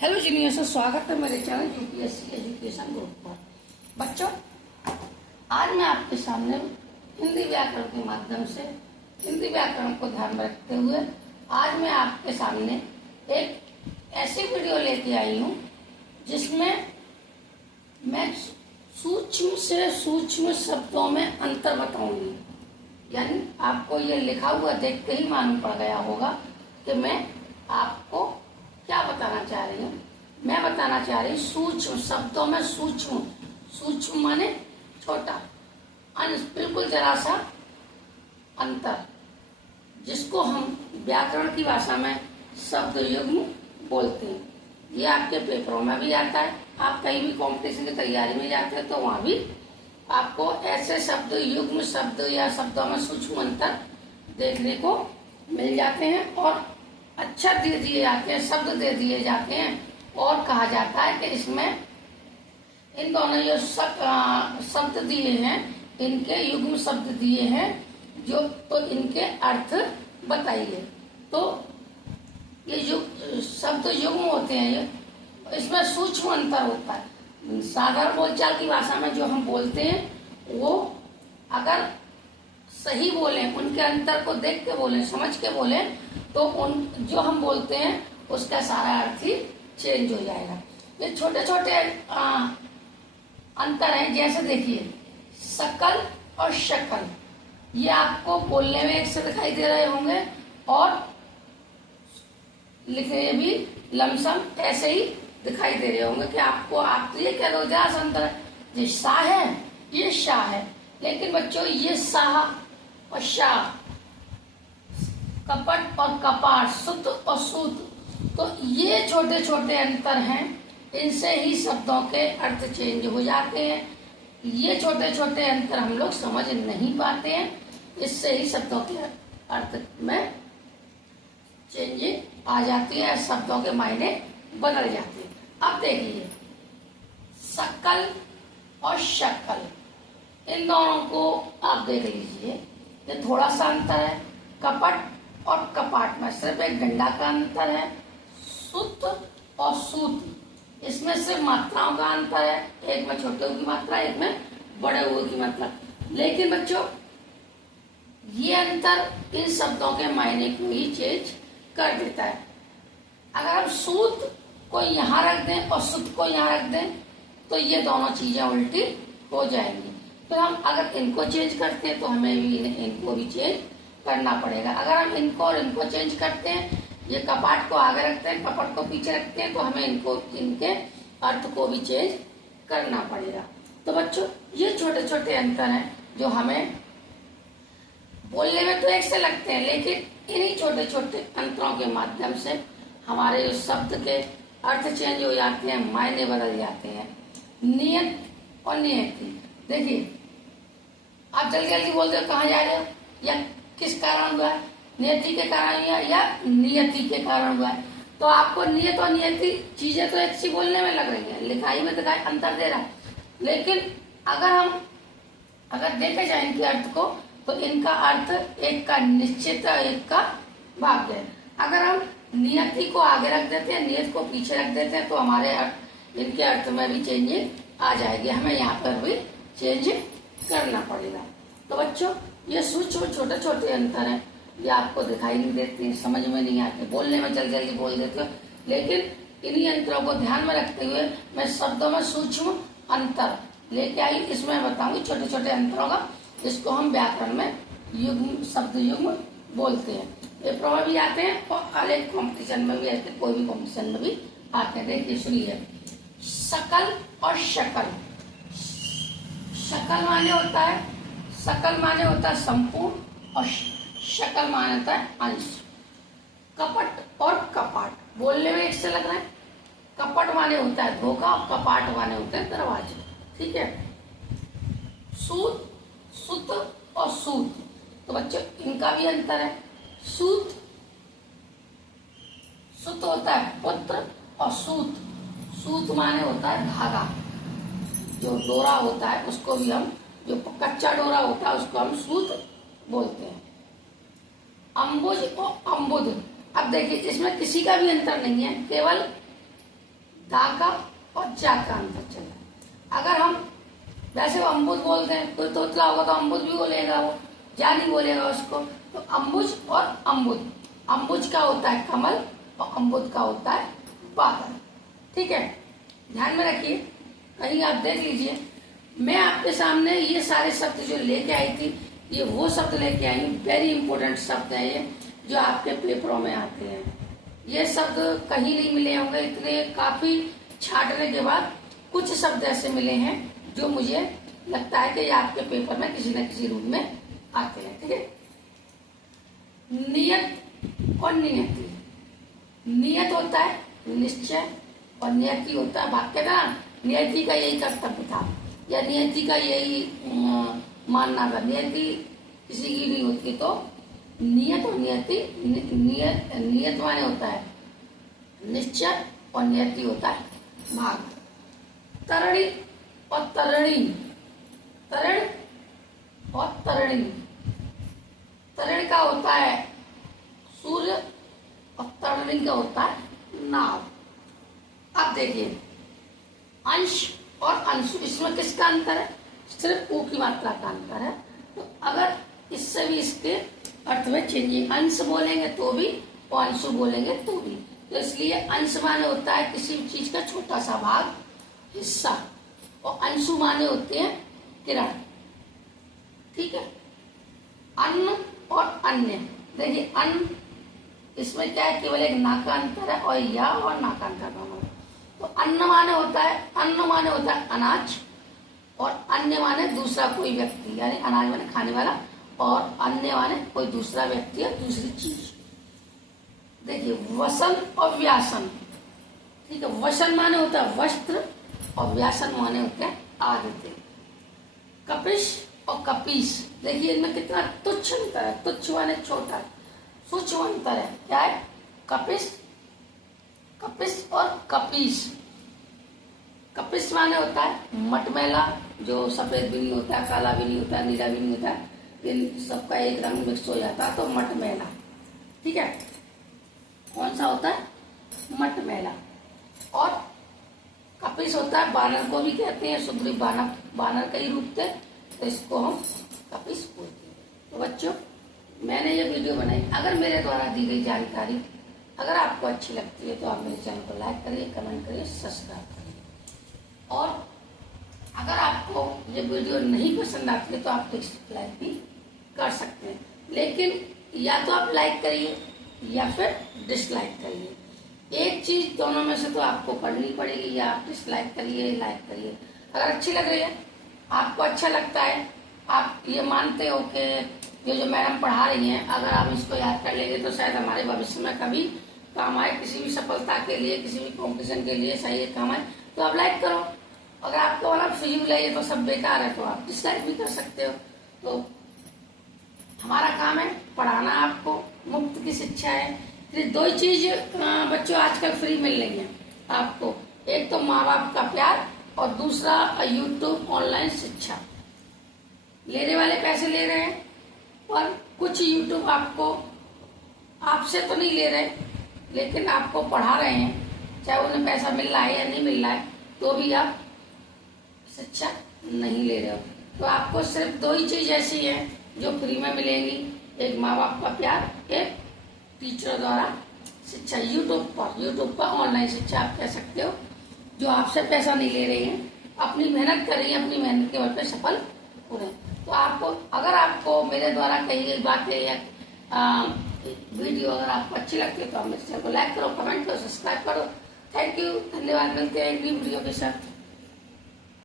Hello junior sir, स्वागत है मेरे चैनल यूपीएससी एजुकेशन ग्रुप पर। बच्चों, आज मैं आपके सामने हिंदी व्याकरण के माध्यम से हिंदी व्याकरण को ध्यान में रखते हुए आज मैं आपके सामने एक ऐसी वीडियो लेके आई हूँ जिसमें मैं सूक्ष्म से सूक्ष्म शब्दों में अंतर बताऊंगी। यानी आपको ये लिखा हुआ देख के ही मालूम पड़ गया होगा कि मैं आपको क्या बताना चाह रही हूँ। मैं बताना चाह रही हूँ सूक्ष्म शब्दों में सूक्ष्म। सूक्ष्म माने छोटा, बिल्कुल जरा सा अंतर, जिसको हम व्याकरण की भाषा में शब्द युग्म बोलते हैं। ये आपके पेपरों में भी आता है। आप कहीं भी कंपटीशन की तैयारी में जाते हैं तो वहां भी आपको ऐसे शब्द युग्म शब्द या शब्दों में सूक्ष्म अंतर देखने को मिल जाते हैं और अक्षर दे दिए जाते हैं, शब्द दे दिए जाते हैं और कहा जाता है कि इसमें इन दोनों जो शब्द दिए हैं, इनके युग्म शब्द दिए हैं जो, तो इनके अर्थ बताइए। तो ये जो शब्द युग्म होते हैं इसमें सूक्ष्म अंतर होता है। साधारण बोलचाल की भाषा में जो हम बोलते हैं वो अगर सही बोले, उनके अंतर को देख के बोले, समझ के बोले, तो उन जो हम बोलते हैं उसका सारा अर्थ ही चेंज हो जाएगा। ये छोटे छोटे अंतर हैं। जैसे देखिए सकल और शकल, ये आपको बोलने में एक से दिखाई दे रहे होंगे और लिखने में भी लमसम ऐसे ही दिखाई दे रहे होंगे कि आपको, आप तो ये कह दो जरा सा अंतर है, ये सा है, ये शाह है। लेकिन बच्चों ये साह और शाह, कपट और कपाट, सुत और सूत, तो ये छोटे छोटे अंतर हैं। इनसे ही शब्दों के अर्थ चेंज हो जाते हैं। ये छोटे छोटे अंतर हम लोग समझ नहीं पाते हैं, इससे ही शब्दों के अर्थ में चेंज आ जाती है, शब्दों के मायने बदल जाते हैं। अब देखिए सकल और शकल, इन दोनों को आप देख लीजिए, ये थोड़ा सा अंतर है। कपट और कपाट में सिर्फ एक डंडा का अंतर है। सुत और सूत, इसमें सिर्फ मात्राओं का अंतर है, एक में छोटे की मात्रा, एक में बड़े हुए की मात्रा। लेकिन बच्चों ये अंतर इन शब्दों के मायने को ही चेंज कर देता है। अगर हम सूत को यहाँ रख दें और सुत को यहाँ रख दें तो ये दोनों चीजें उल्टी हो जाएंगी। फिर हम अगर इनको चेंज करते हैं तो हमें भी इनको भी चेंज करना पड़ेगा। अगर हम इनको और इनको चेंज करते हैं, ये कपाट को आगे रखते हैं, कपट को पीछे रखते हैं, तो हमें इनको, इनके अर्थ को भी चेंज करना पड़ेगा। तो बच्चों ये छोटे छोटे अंतर हैं जो हमें बोलने में तो एक से लगते हैं, लेकिन इन्हीं छोटे छोटे अंतरों के माध्यम से हमारे उस शब्द के अर्थ चेंज हो जाते हैं, मायने बदल जाते हैं। नियत और नियति, देखिए आप जल्दी जल्दी बोलते हो कहाँ जा रहे हो, या किस कारण हुआ है, नियति के कारण या नियति के कारण हुआ है। तो आपको नियत और नियति चीजें तो एक सी बोलने में लग रही है, लिखाई में दिखाई अंतर दे रहा है, लेकिन अगर देखे जाए इनके अर्थ को तो इनका अर्थ एक का निश्चित है, एक का भाग्य है। अगर हम नियति को आगे रख देते हैं, नियत को पीछे रख देते हैं, तो हमारे इनके अर्थ में भी चेंज आ जाएगी, हमें यहाँ पर भी चेंज करना पड़ेगा। तो बच्चों ये सूक्ष्म छोटे छोटे अंतर हैं, ये आपको दिखाई नहीं देते, समझ में नहीं आते, बोलने में जल्दी जल्दी बोल देते हो, लेकिन इन्हीं अंतरों को ध्यान में रखते हुए मैं शब्दों में सूक्ष्म अंतर लेके आई। इसमें बताऊंगी छोटे छोटे अंतरों का, जिसको हम व्याकरण में युग्म, शब्द युग्म बोलते हैं। पेपरों में भी आते हैं और अलग कॉम्पिटिशन में भी आते हैं, कोई भी कॉम्पिटिशन में भी आते हैं। देखिए सुनिए, सकल और शकल। शकल माने होता है, सकल माने होता है संपूर्ण और शकल माने होता है अंश। कपट और कपाट बोलने में एक से लग रहा है। कपट माने होता है धोखा और कपाट माने होते हैं दरवाजे, ठीक है। सूत, सुत और सूत, तो बच्चों इनका भी अंतर है। सूत, सुत होता है पुत्र और सूत, सूत माने होता है धागा, जो डोरा होता है उसको भी हम, जो कच्चा डोरा होता है उसको हम सूत बोलते हैं। अम्बुज और अम्बुद, अब देखिए इसमें किसी का भी अंतर नहीं है, केवल दा का और जा का अंतर चल रहा है। अगर हम वैसे वो अम्बुज बोलते हैं, कोई तोतला होगा तो अम्बुज भी बोलेगा, वो जा नहीं बोलेगा उसको। तो अम्बुज और अम्बुज, अम्बुज का होता है कमल और अम्बुज का होता है बादल। ठीक है, ध्यान में रखिए, कहीं आप देख लीजिए। मैं आपके सामने ये सारे शब्द जो लेके आई थी, ये वो शब्द लेके आई हूँ, वेरी इंपॉर्टेंट शब्द है ये, जो आपके पेपरों में आते हैं। ये शब्द कहीं नहीं मिले होंगे, इतने काफी छांटने के बाद कुछ शब्द ऐसे मिले हैं जो मुझे लगता है कि ये आपके पेपर में किसी न किसी रूप में आते हैं। ठीक है, नियत और नियति। नियत होता है निश्चय और नियति होता है वाक्य का। नियति का यही कर्तव्य था या नियति का यही मानना था, नियति किसी की नहीं होती। तो नियत और नियति, नियत माने होता है निश्चय और नियति होता है भाग। तरणी और तरणी, तरण और तरणी। तरण का होता है सूर्य और तरणी का होता है नाव। अब देखिए, अंश और अंशु, इसमें किसका अंतर है? सिर्फ ऊ की मात्रा का अंतर है। तो अगर इससे भी इसके अर्थ में चेंज, अंश बोलेंगे तो भी और अंशु बोलेंगे तो भी। तो इसलिए अंश माने होता है किसी भी चीज का छोटा सा भाग, हिस्सा, और अंशु माने होते हैं किरण। ठीक है, अन्न और अन्य। देखिए अन्न, इसमें क्या है, केवल एक ना का अंतर है और या और ना का अंतर दोनों। तो अन्न माने होता है, अन्न माने होता है अनाज, और अन्य माने दूसरा कोई व्यक्ति, यानी अनाज माने खाने वाला और अन्य माने कोई दूसरा व्यक्ति या दूसरी चीज। देखिए वसन और व्यासन। ठीक है, वसन माने होता है वस्त्र और व्यासन माने होते हैं आदित्य। कपिश और कपीस, देखिए इनमें कितना तुच्छ अंतर है। तुच्छ माने छोटा, सूक्ष्म अंतर है। क्या है? कपिश, कपिस और कपीस। कपिस माने होता है मटमैला, जो सफेद भी नहीं होता है, काला भी नहीं होता है, नीला भी नहीं होता है, इन सबका एक रंग मिक्स हो जाता है, तो मटमैला। ठीक है, कौन सा होता है? मटमैला। और कपिस होता है, बानर को भी कहते हैं, सुग्रीव बानर, बानर का ही रूप थे, तो इसको हम कपिस बोलते हैं। तो बच्चों, मैंने ये वीडियो बनाई, अगर मेरे द्वारा दी गई जानकारी अगर आपको अच्छी लगती है तो आप मेरे चैनल को लाइक करिए, कमेंट करिए, सब्सक्राइब करिए। और अगर आपको ये वीडियो नहीं पसंद आती है तो आप डिसलाइक भी कर सकते हैं, लेकिन या तो आप लाइक करिए या फिर डिसलाइक करिए। एक चीज दोनों में से तो आपको करनी पड़ेगी, या आप डिसलाइक करिए, लाइक करिए। अगर अच्छी लग रही है, आपको अच्छा लगता है, आप ये मानते हो कि ये जो मैडम पढ़ा रही हैं, अगर आप इसको याद कर लेंगे तो शायद हमारे भविष्य में कभी काम आए, किसी भी सफलता के लिए, किसी भी कॉम्पिटिशन के लिए सही काम आए, तो आप लाइक करो। अगर आपको वाला फिजूल है, ये तो सब बेकार है, तो आप डिसलाइक भी कर सकते हो। तो हमारा काम है पढ़ाना, आपको मुफ्त की शिक्षा है। फिर दो ही चीज बच्चों आजकल फ्री मिल रही है आपको, एक तो माँ बाप का प्यार और दूसरा यूट्यूब ऑनलाइन शिक्षा। लेने वाले पैसे ले रहे हैं और कुछ यूट्यूब आपको, आपसे तो नहीं ले रहे, लेकिन आपको पढ़ा रहे हैं, चाहे उन्हें पैसा मिल रहा है या नहीं मिल रहा है, तो भी आप शिक्षा नहीं ले रहे हो। तो आपको सिर्फ दो ही चीज ऐसी है जो फ्री में मिलेंगी, एक माँ बाप का प्यार, एक टीचर द्वारा शिक्षा। यूट्यूब पर ऑनलाइन शिक्षा आप कह सकते हो, जो आपसे पैसा नहीं ले रही है, अपनी मेहनत कर रही है, अपनी मेहनत के बल पे सफल हो रहे हैं। तो आपको, अगर आपको मेरे द्वारा कही गई बातें या वीडियो अगर आपको अच्छी लगती है तो आप मेरे चैनल को लाइक करो, कमेंट करो, सब्सक्राइब करो। थैंक यू, धन्यवाद। मिलते हैं एक वीडियो के साथ।